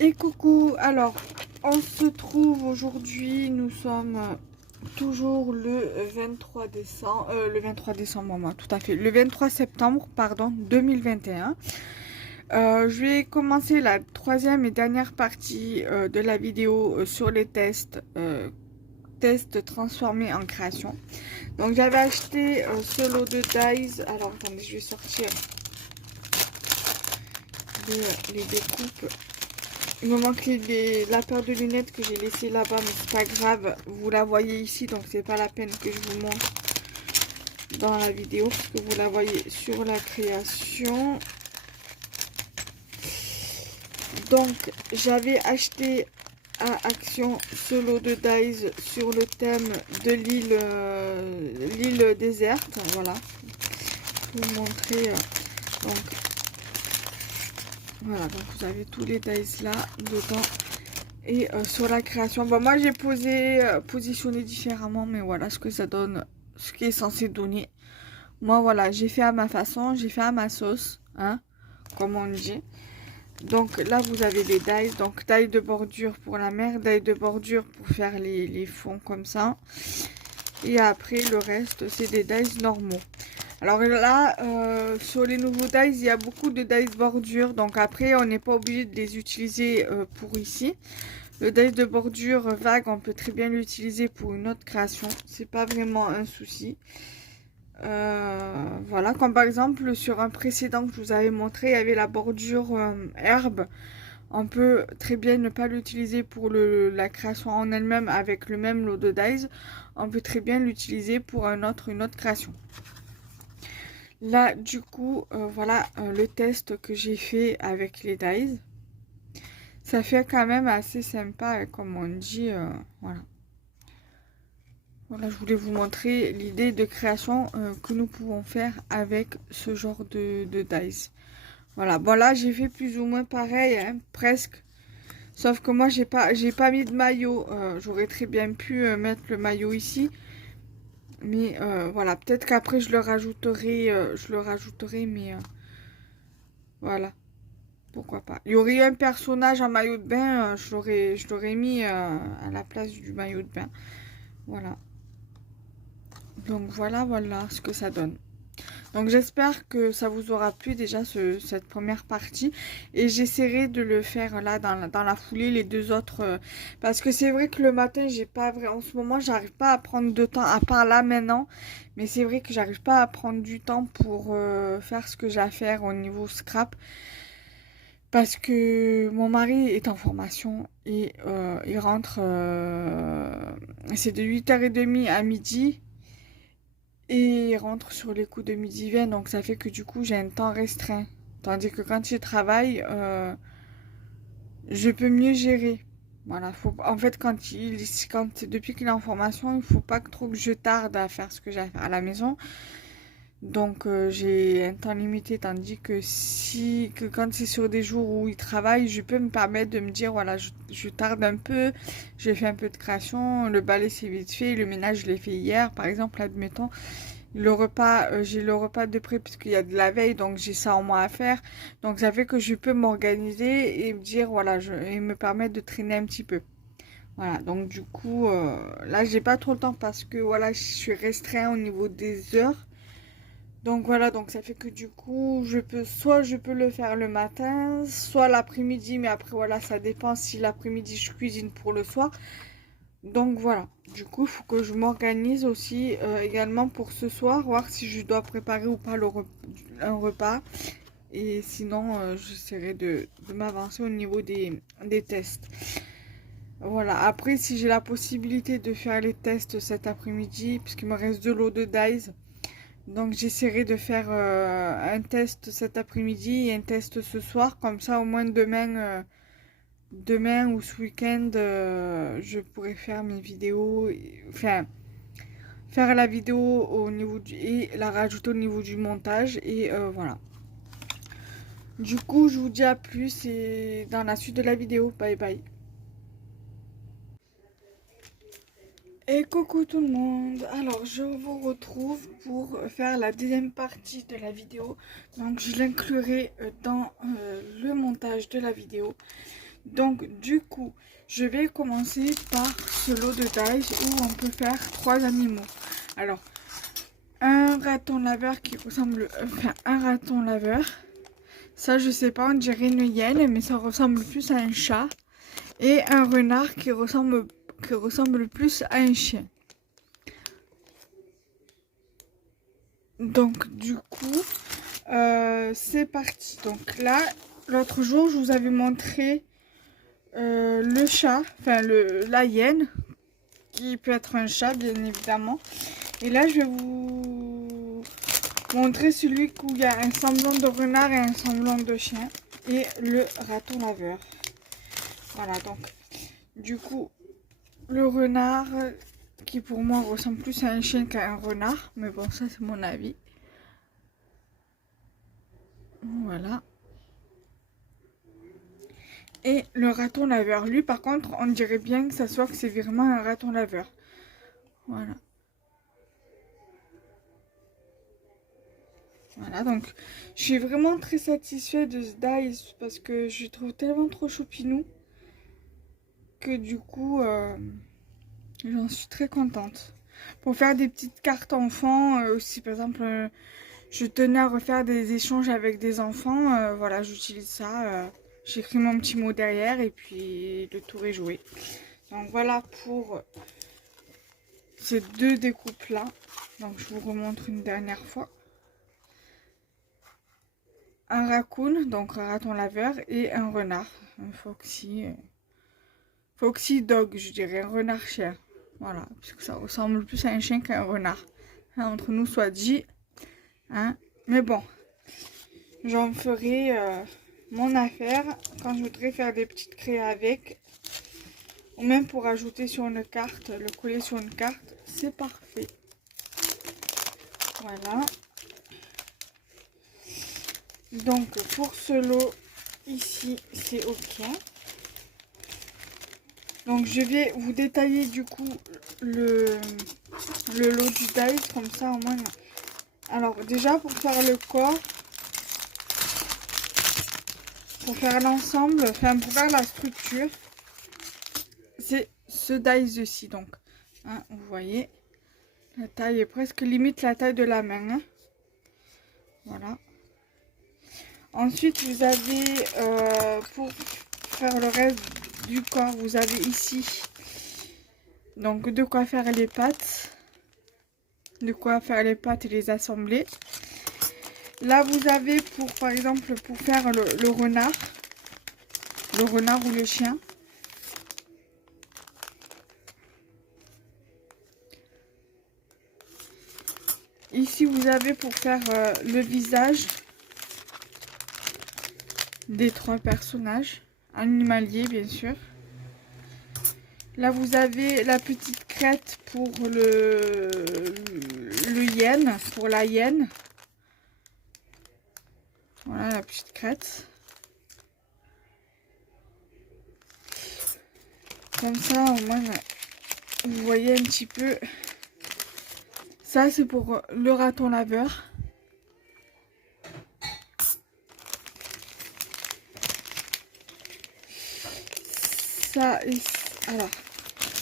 Et coucou, alors on se trouve aujourd'hui, nous sommes toujours le 23 décembre, maman, tout à fait, le 23 septembre, pardon, 2021. Je vais commencer la troisième et dernière partie de la vidéo sur les tests transformés en création. Donc j'avais acheté ce lot de dies, alors attendez, je vais sortir les découpes. Il me manque la paire de lunettes que j'ai laissée là-bas, mais c'est pas grave. Vous la voyez ici, donc c'est pas la peine que je vous montre dans la vidéo, parce que vous la voyez sur la création. Donc, j'avais acheté à Action ce lot de dies sur le thème de l'île déserte. Voilà. Je vais vous montrer. Donc, voilà, donc vous avez tous les dies là dedans. Et sur la création, bon, moi j'ai positionné différemment, mais voilà ce que ça donne, ce qui est censé donner. Moi voilà, j'ai fait à ma façon, j'ai fait à ma sauce, hein, comme on dit. Donc là vous avez les dies, donc taille de bordure pour la mer, taille de bordure pour faire les fonds comme ça. Et après le reste c'est des dies normaux. Alors là, sur les nouveaux dies, il y a beaucoup de dies bordure, donc après on n'est pas obligé de les utiliser pour ici. Le dies de bordure vague, on peut très bien l'utiliser pour une autre création. C'est pas vraiment un souci. Voilà, comme par exemple sur un précédent que je vous avais montré, il y avait la bordure herbe. On peut très bien ne pas l'utiliser pour la création en elle-même avec le même lot de dies. On peut très bien l'utiliser pour une autre création. Là, du coup, voilà le test que j'ai fait avec les dies. Ça fait quand même assez sympa, comme on dit, voilà. Voilà, je voulais vous montrer l'idée de création que nous pouvons faire avec ce genre de dies. Voilà, bon là j'ai fait plus ou moins pareil, hein, presque. Sauf que moi j'ai pas mis de maillot. J'aurais très bien pu mettre le maillot ici. Mais voilà, peut-être qu'après je le rajouterai, mais voilà. Pourquoi pas. Il y aurait eu un personnage en maillot de bain, je l'aurais mis à la place du maillot de bain. Voilà. Donc voilà ce que ça donne. Donc j'espère que ça vous aura plu déjà cette première partie. Et j'essaierai de le faire là dans la foulée, les deux autres. Parce que c'est vrai que le matin, j'ai pas vrai. En ce moment, j'arrive pas à prendre de temps, à part là maintenant. Mais c'est vrai que j'arrive pas à prendre du temps pour faire ce que j'ai à faire au niveau scrap. Parce que mon mari est en formation et il rentre, c'est de 8h30 à midi et il rentre sur les coups de midi 20, donc ça fait que du coup j'ai un temps restreint. Tandis que quand je travaille, je peux mieux gérer. Voilà, en fait depuis qu'il est en formation, il faut pas trop que je tarde à faire ce que j'ai à faire à la maison. Donc j'ai un temps limité, tandis que quand c'est sur des jours où il travaille, je peux me permettre de me dire voilà, je tarde un peu, j'ai fait un peu de création, le balai c'est vite fait, le ménage je l'ai fait hier par exemple, admettons. Le repas, j'ai le repas de près puisqu'il y a de la veille, donc j'ai ça en moins à faire. Donc ça fait que je peux m'organiser et me dire voilà, et me permettre de traîner un petit peu. Voilà, donc du coup, là j'ai pas trop le temps parce que voilà, je suis restreint au niveau des heures. Donc voilà, donc ça fait que du coup, soit je peux le faire le matin, soit l'après-midi, mais après voilà, ça dépend si l'après-midi je cuisine pour le soir. Donc voilà, du coup, il faut que je m'organise aussi également pour ce soir, voir si je dois préparer ou pas un repas. Et sinon, j'essaierai de m'avancer au niveau des tests. Voilà, après, si j'ai la possibilité de faire les tests cet après-midi, puisqu'il me reste 2 lots de dies, donc j'essaierai de faire un test cet après-midi et un test ce soir. Comme ça, au moins demain ou ce week-end, je pourrai faire mes vidéos. Enfin, faire la vidéo au niveau et la rajouter au niveau du montage. Et voilà. Du coup, je vous dis à plus et dans la suite de la vidéo. Bye bye. Et coucou tout le monde, alors je vous retrouve pour faire la deuxième partie de la vidéo. Donc je l'inclurai dans le montage de la vidéo. Donc du coup, je vais commencer par ce lot de dice où on peut faire 3 animaux. Alors, un raton laveur qui ressemble, enfin un raton laveur. Ça je sais pas, on dirait une hyène, mais ça ressemble plus à un chat. Et un renard qui ressemble plus à un chien. Donc du coup, c'est parti. Donc là, l'autre jour, je vous avais montré le chat, enfin la hyène, qui peut être un chat bien évidemment. Et là, je vais vous montrer celui où il y a un semblant de renard et un semblant de chien. Et le raton laveur. Voilà, donc du coup, le renard qui pour moi ressemble plus à un chien qu'à un renard. Mais bon, ça c'est mon avis. Voilà. Et le raton laveur, lui par contre, on dirait bien que ça soit que c'est vraiment un raton laveur. Voilà. Voilà, donc je suis vraiment très satisfaite de ce dice parce que je le trouve tellement trop choupinou que du coup, j'en suis très contente. Pour faire des petites cartes enfants, aussi par exemple, je tenais à refaire des échanges avec des enfants, voilà, j'utilise ça. J'écris mon petit mot derrière et puis le tour est joué. Donc voilà pour ces deux découpes là. Donc je vous remontre une dernière fois. Un raccoon, donc un raton laveur, et un renard, un foxy dog, je dirais, un renard chien. Voilà, puisque ça ressemble plus à un chien qu'à un renard. Hein, entre nous soit dit. Hein. Mais bon, j'en ferai mon affaire quand je voudrais faire des petites créas avec. Ou même pour ajouter sur une carte, le coller sur une carte, c'est parfait. Voilà. Donc pour ce lot ici, c'est ok. Donc je vais vous détailler du coup le lot du dice, comme ça au moins. Alors déjà pour faire le corps, pour faire l'ensemble, enfin pour faire la structure, c'est ce dice-ci donc. Hein, vous voyez, la taille est presque limite la taille de la main. Hein. Voilà. Ensuite vous avez, pour faire le reste du corps, vous avez ici donc de quoi faire les pattes. De quoi faire les pattes et les assembler. Là vous avez pour par exemple pour faire le renard ou le chien. Ici vous avez pour faire le visage des 3 personnages animaliers bien sûr. Là vous avez la petite crête pour le hyène, pour la hyène. Voilà la petite crête. Comme ça au moins vous voyez un petit peu. Ça c'est pour le raton laveur. Ça, alors,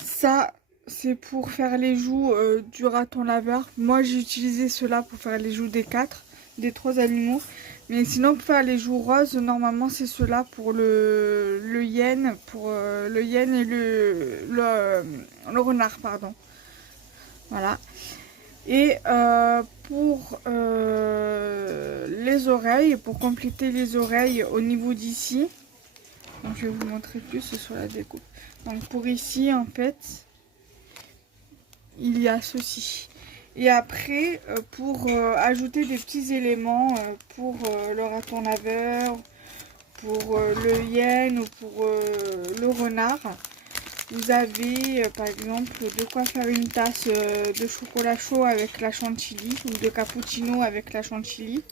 ça c'est pour faire les joues du raton laveur. Moi j'ai utilisé cela pour faire les joues des 3 animaux. Mais sinon pour faire les joues roses, normalement c'est cela pour le hyène, le hyène et le renard, pardon. Voilà. Et pour les oreilles, pour compléter les oreilles au niveau d'ici, donc je vais vous montrer plus sur la découpe. Donc pour ici en fait, il y a ceci. Et après, pour ajouter des petits éléments pour le raton laveur, pour le hyène ou pour le renard, vous avez par exemple de quoi faire une tasse de chocolat chaud avec la chantilly ou de cappuccino avec la chantilly.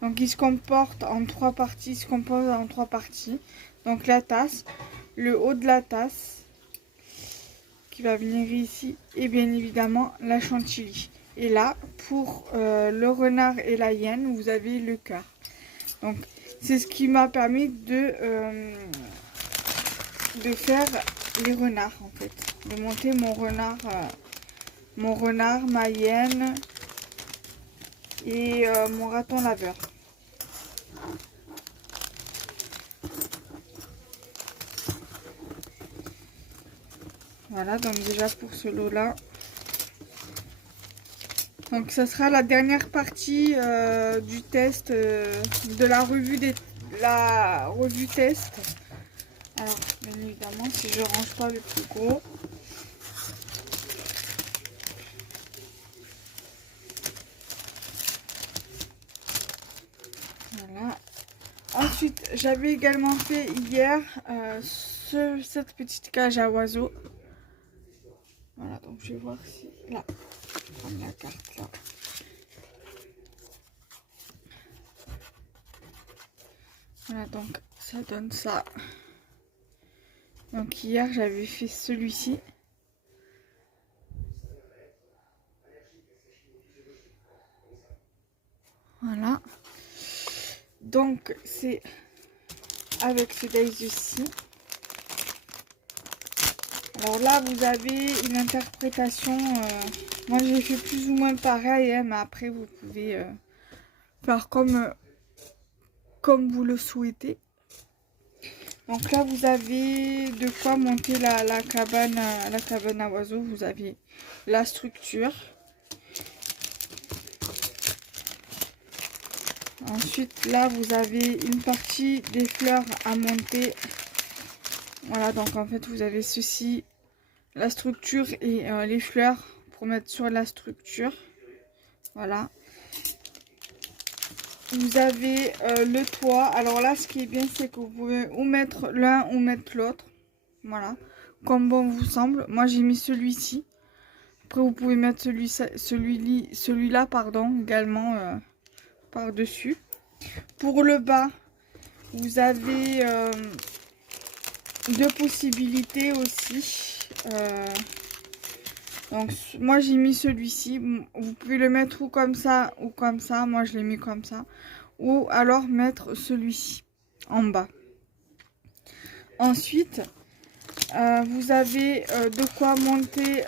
Donc il se comporte en 3 parties, il se compose en 3 parties. Donc la tasse, le haut de la tasse qui va venir ici et bien évidemment la chantilly. Et là pour le renard et la hyène vous avez le cœur. Donc c'est ce qui m'a permis de de faire les renards en fait. De monter mon renard, ma hyène et mon raton laveur. Voilà, donc déjà pour ce lot-là. Donc ça sera la dernière partie du test, de la revue test. Alors, bien évidemment, si je range pas le plus gros. Voilà. Ensuite, j'avais également fait hier cette petite cage à oiseaux. Voilà, donc je vais voir si... Là, je vais prendre la carte là. Voilà, donc ça donne ça. Donc hier, j'avais fait celui-ci. Voilà. Donc, c'est avec ce dies-ci. Alors là, vous avez une interprétation. Moi, j'ai fait plus ou moins pareil, hein, mais après, vous pouvez faire comme vous le souhaitez. Donc là, vous avez de quoi monter la cabane à oiseaux. Vous avez la structure. Ensuite, là, vous avez une partie des fleurs à monter. Voilà, donc en fait, vous avez ceci, la structure et les fleurs pour mettre sur la structure. Voilà. Vous avez le toit. Alors là, ce qui est bien, c'est que vous pouvez ou mettre l'un ou mettre l'autre. Voilà, comme bon vous semble. Moi, j'ai mis celui-ci. Après, vous pouvez mettre celui-là, pardon, également par-dessus. Pour le bas, vous avez deux possibilités aussi. Donc, moi, j'ai mis celui-ci. Vous pouvez le mettre ou comme ça ou comme ça. Moi, je l'ai mis comme ça. Ou alors mettre celui-ci en bas. Ensuite, vous avez de quoi monter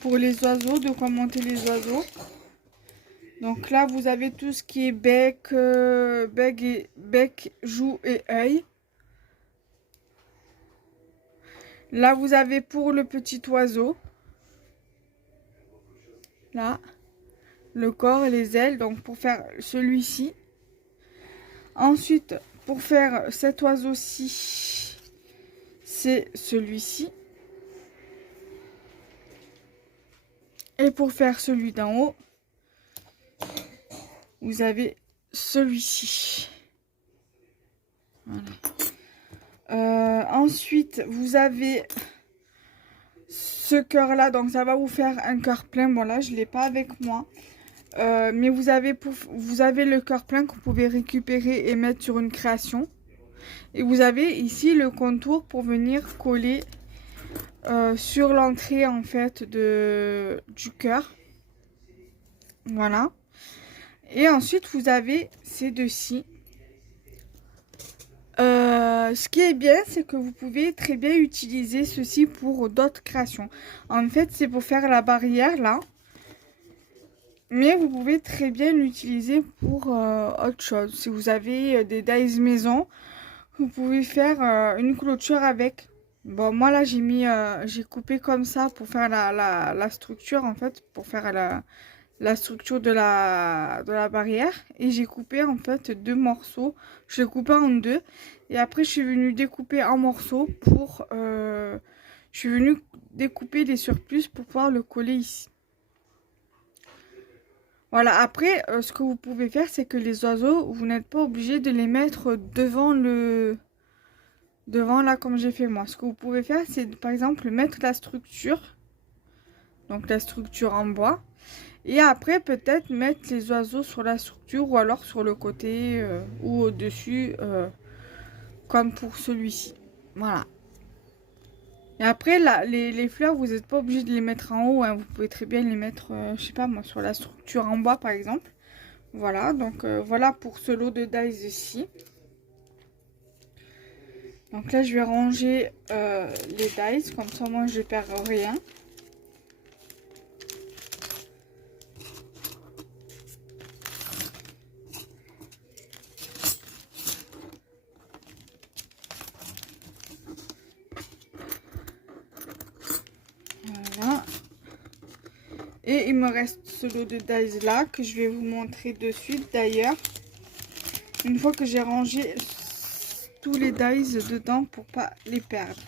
pour les oiseaux, de quoi monter les oiseaux. Donc là, vous avez tout ce qui est bec, joue et œil. Là, vous avez pour le petit oiseau, là, le corps et les ailes, donc pour faire celui-ci. Ensuite, pour faire cet oiseau-ci, c'est celui-ci. Et pour faire celui d'en haut, vous avez celui-ci. Voilà. Ensuite, vous avez ce cœur là, donc ça va vous faire un cœur plein. Bon là, je l'ai pas avec moi, mais vous avez le cœur plein que vous pouvez récupérer et mettre sur une création. Et vous avez ici le contour pour venir coller sur l'entrée en fait du cœur. Voilà. Et ensuite, vous avez ces deux-ci. Ce qui est bien, c'est que vous pouvez très bien utiliser ceci pour d'autres créations. En fait, c'est pour faire la barrière là. Mais vous pouvez très bien l'utiliser pour autre chose. Si vous avez des dies maison, vous pouvez faire une clôture avec. Bon, moi là, j'ai coupé comme ça pour faire la structure en fait, pour faire la structure de la barrière. Et j'ai coupé en fait deux morceaux. Je l'ai coupé en deux. Et après, je suis venue découper en morceaux pour... je suis venue découper les surplus pour pouvoir le coller ici. Voilà, après, ce que vous pouvez faire, c'est que les oiseaux, vous n'êtes pas obligé de les mettre devant là, comme j'ai fait moi. Ce que vous pouvez faire, c'est par exemple mettre la structure. Donc la structure en bois. Et après, peut-être mettre les oiseaux sur la structure ou alors sur le côté ou au-dessus, comme pour celui-ci. Voilà. Et après, là, les fleurs, vous n'êtes pas obligé de les mettre en haut. Hein. Vous pouvez très bien les mettre, je sais pas moi, sur la structure en bois, par exemple. Voilà, donc voilà pour ce lot de dies ici. Donc là, je vais ranger les dies, comme ça, moi, je perds rien. Voilà. Et il me reste ce lot de dies là, que je vais vous montrer de suite, d'ailleurs. Une fois que j'ai rangé tous les dies dedans pour pas les perdre.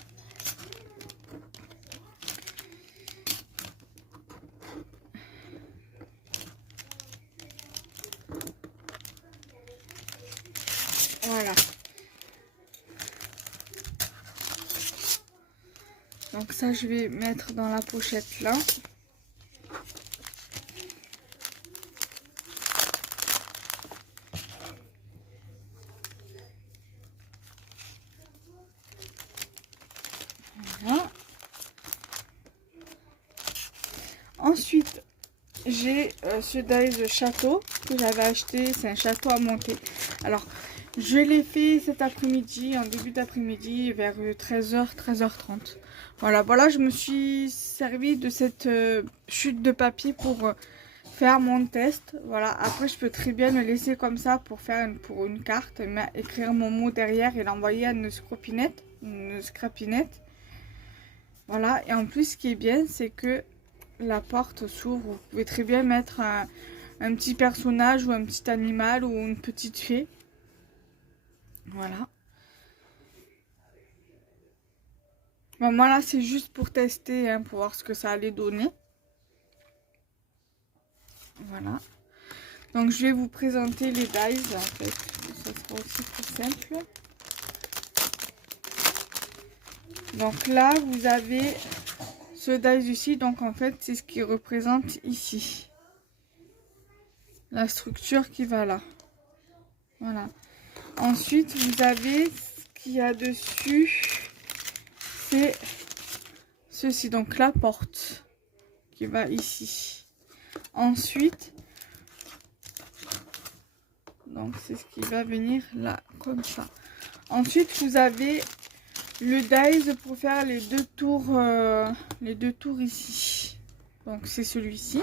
Voilà. Donc ça, je vais mettre dans la pochette là. Voilà. Ensuite, j'ai ce dies château que j'avais acheté. C'est un château à monter. Alors, je l'ai fait cet après-midi, en début d'après-midi, vers 13h, 13h30. Voilà, je me suis servi de cette chute de papier pour faire mon test. Voilà, après je peux très bien le laisser comme ça pour faire une carte, écrire mon mot derrière et l'envoyer à une scrapinette. Voilà, et en plus ce qui est bien, c'est que la porte s'ouvre. Vous pouvez très bien mettre un petit personnage ou un petit animal ou une petite fée. Voilà. Bon, moi là c'est juste pour tester, hein, pour voir ce que ça allait donner. Voilà. Donc je vais vous présenter les dies en fait. Ça sera aussi plus simple. Donc là vous avez ce dies ici. Donc en fait c'est ce qui représente ici. La structure qui va là. Voilà. Ensuite vous avez ce qu'il y a dessus. C'est ceci, donc la porte qui va ici. Ensuite, donc c'est ce qui va venir là, comme ça. Ensuite, vous avez le dies pour faire les deux tours ici. Donc c'est celui-ci.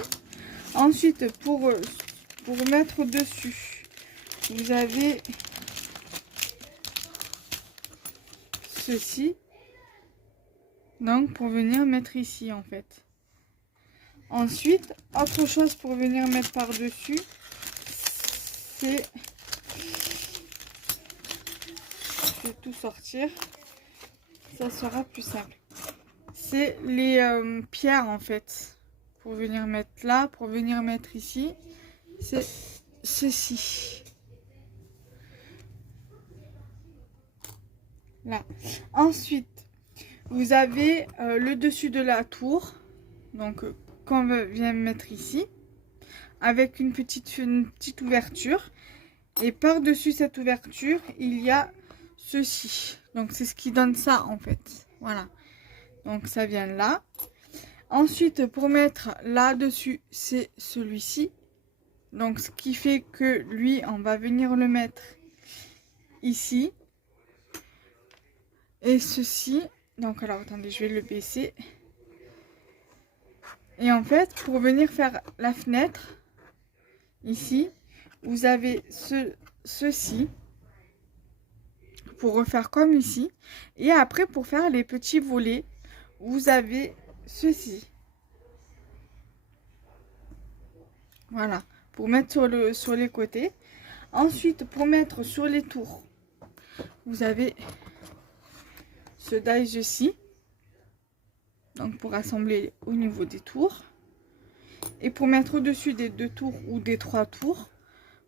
Ensuite, pour mettre dessus, vous avez ceci. Donc pour venir mettre ici en fait. Ensuite, autre chose pour venir mettre par-dessus, c'est... Je vais tout sortir. Ça sera plus simple. C'est les pierres en fait. Pour venir mettre là, pour venir mettre ici. C'est ceci. Là. Ensuite, vous avez le dessus de la tour. Donc, qu'on vient mettre ici. Avec une petite ouverture. Et par-dessus cette ouverture, il y a ceci. Donc, c'est ce qui donne ça, en fait. Voilà. Donc, ça vient là. Ensuite, pour mettre là-dessus, c'est celui-ci. Donc, ce qui fait que lui, on va venir le mettre ici. Et ceci. Donc, alors, attendez, je vais le baisser. Et en fait, pour venir faire la fenêtre, ici, vous avez ceci. Pour refaire comme ici. Et après, pour faire les petits volets, vous avez ceci. Voilà. Pour mettre sur les côtés. Ensuite, pour mettre sur les tours, vous avez ce dies ici. Donc, pour assembler au niveau des tours. Et pour mettre au-dessus des 2 tours ou des 3 tours,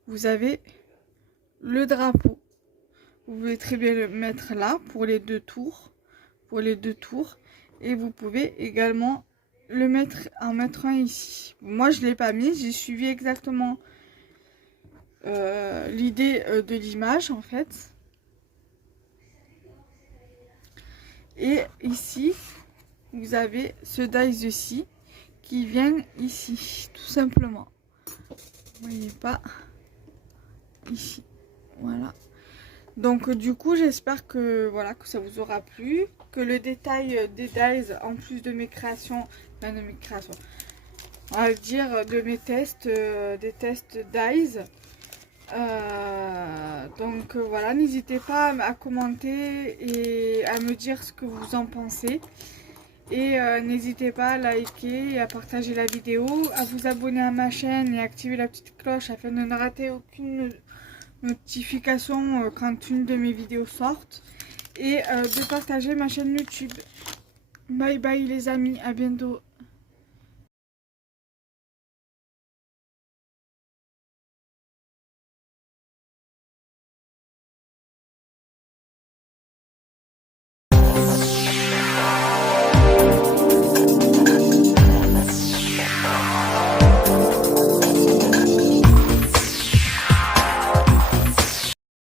vous avez le drapeau. Vous pouvez très bien le mettre là pour les 2 tours. Et vous pouvez également le mettre, en mettre un ici. Moi, je ne l'ai pas mis. J'ai suivi exactement l'idée de l'image, en fait. Et ici, vous avez ce dies ici qui vient ici, tout simplement. Vous voyez pas ici. Voilà. Donc du coup j'espère que voilà que ça vous aura plu, que le détail des dies en plus de mes créations, enfin de mes créations, on va le dire de mes tests, des tests dies. Donc voilà, n'hésitez pas à commenter et à me dire ce que vous en pensez. Et n'hésitez pas à liker et à partager la vidéo, à vous abonner à ma chaîne et activer la petite cloche afin de ne rater aucune notification quand une de mes vidéos sortent. Et de partager ma chaîne YouTube. Bye bye les amis, à bientôt.